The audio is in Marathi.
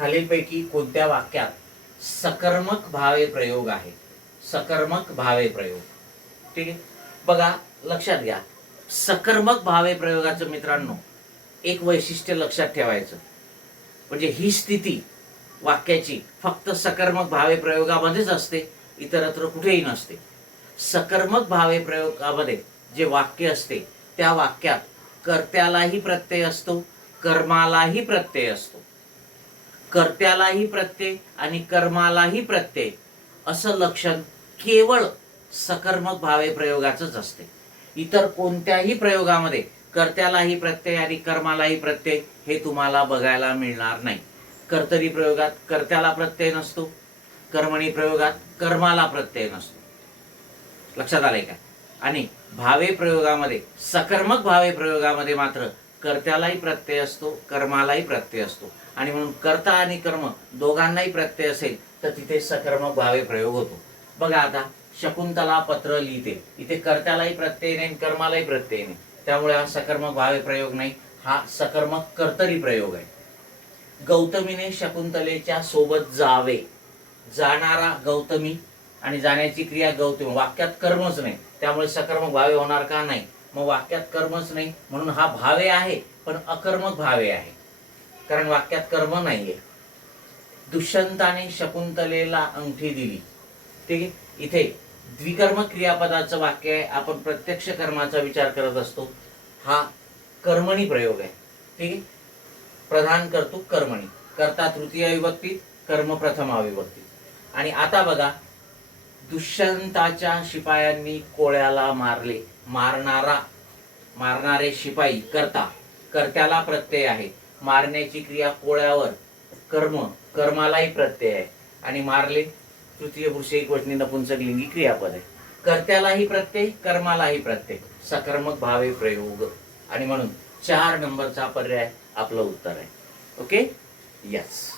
खालीलपैकी कोणत्या वाक्यात सकर्मक भावे प्रयोग आहे? सकर्मक भावे प्रयोग. ठीक आहे, बघा लक्षात घ्या. सकर्मक भावे प्रयोगाचं मित्रांनो एक वैशिष्ट्य लक्षात ठेवायचं, म्हणजे ही स्थिती वाक्याची फक्त सकर्मक भावे प्रयोगामध्येच असते, इतरत्र कुठेही नसते. सकर्मक भावे प्रयोगामध्ये जे वाक्य असते त्या वाक्यात कर्त्यालाही प्रत्यय असतो, कर्मालाही प्रत्यय असतो. कर्त्यालाही प्रत्यय आणि कर्मालाही प्रत्यय असं लक्षण केवळ सकर्मक भावे प्रयोगाचंच असते. इतर कोणत्याही प्रयोगामध्ये कर्त्यालाही प्रत्यय आणि कर्मालाही प्रत्यय हे तुम्हाला बघायला मिळणार नाही. कर्तरी प्रयोगात कर्त्याला प्रत्यय नसतो, कर्मणी प्रयोगात कर्माला प्रत्यय नसतो. लक्षात आलंय का? आणि भावे प्रयोगामध्ये, सकर्मक भावे प्रयोगामध्ये मात्र कर्त्यालाही प्रत्यय असतो, कर्मालाही प्रत्यय असतो. आणि म्हणून कर्ता आणि कर्म दोघांनाही प्रत्यय असेल तर तिथे सकर्मक भावे प्रयोग होतो. बघा आता शकुंतला पत्र लिहिते, इथे कर्त्यालाही प्रत्यय नाही, कर्मालाही प्रत्यय नाही, त्यामुळे हा सकर्मक भावे प्रयोग नाही, हा सकर्मक कर्तरी प्रयोग आहे. गौतमीने शकुंतलेच्या सोबत जावे, जाणारा गौतमी आणि जाण्याची क्रिया गौतमी, वाक्यात कर्मच नाही, त्यामुळे सकर्मक भावे होणार का? नाही. मग वाक्यात कर्मच नाही म्हणून हा भावे आहे पण अकर्मक भावे आहे, कारण वाक्यात कर्म नाहीये. दुष्यंताने शकुंतलेला अंगठी दिली. ठीक आहे, इथे द्विकर्म क्रियापदाचं वाक्य आहे, आपण प्रत्यक्ष कर्माचा विचार करत असतो, हा कर्मणी प्रयोग आहे. ठीक आहे, प्रधान कर्तृ कर्मणी, कर्ता तृतीय विभक्ती, कर्म प्रथमा विभक्ती. आणि आता बघा, दुष्यंताच्या शिपायांनी कोळ्याला मारले, मारणारे शिपाई कर्ता, कर्त्याला प्रत्यय आहे, मारण्याची क्रिया कोळ्यावर, कर्मालाही प्रत्यय आहे, आणि मारले तृतीय पुरुष एकवचनी नपुंसकलिंगी क्रियापद आहे. कर्त्यालाही प्रत्यय, कर्मालाही प्रत्यय, सकर्मक भावे प्रयोग. आणि म्हणून 4 नंबरचा पर्याय आपलं उत्तर आहे. Okay, yes.